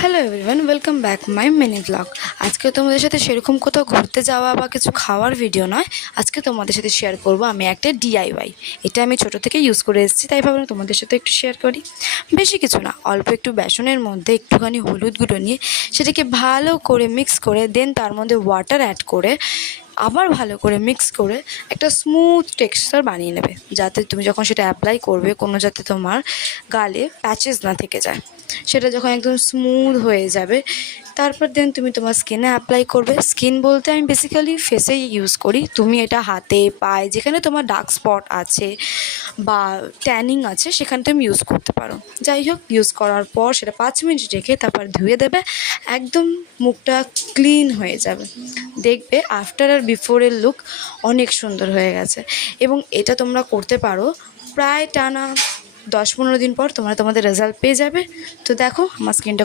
Hello everyone, welcome back my mini blog. আজকে তোমাদের সাথে সেরকম কোথাও ঘুরতে যাওয়া বা কিছু খাওয়ার ভিডিও নয়। আজকে তোমাদের সাথে শেয়ার করব আমি একটা ডিআইওয়াই। এটা আমি ছোটো থেকে ইউজ করে এসেছি, তাই ভাবলাম তোমাদের সাথে একটু শেয়ার করি। বেশি কিছু না, অল্প একটু বেসনের মধ্যে একটুখানি হলুদ গুঁড়ো নিয়ে সেটাকে ভালো করে মিক্স করে দেন তার মধ্যে ওয়াটার অ্যাড করে আবার ভালো করে মিক্স করে একটা স্মুথ টেক্সচার বানিয়ে নেবে, যাতে তুমি যখন সেটা অ্যাপ্লাই করবে কোনো যাতে তোমার গালে প্যাচেস না থেকে যায়। সেটা যখন একদম স্মুথ হয়ে যাবে তারপর দেন তুমি তোমার স্কিনে অ্যাপ্লাই করবে। স্কিন বলতে আমি বেসিক্যালি ফেসেই ইউজ করি। তুমি এটা হাতে পায়ে যেখানে তোমার ডার্ক স্পট আছে বা ট্যানিং আছে সেখানে তুমি ইউজ করতে পারো। যাই হোক, ইউজ করার পর সেটা 5 মিনিট রেখে তারপর ধুয়ে দেবে, একদম মুখটা ক্লিন হয়ে যাবে। দেখবে আফটার আর বিফোরের লুক অনেক সুন্দর হয়ে গেছে। এবং এটা তোমরা করতে পারো প্রায় টানা 10-15 দিন পর তোমরা তোমাদের রেজাল্ট পেয়ে যাবে। তো দেখো আমার স্কিনটা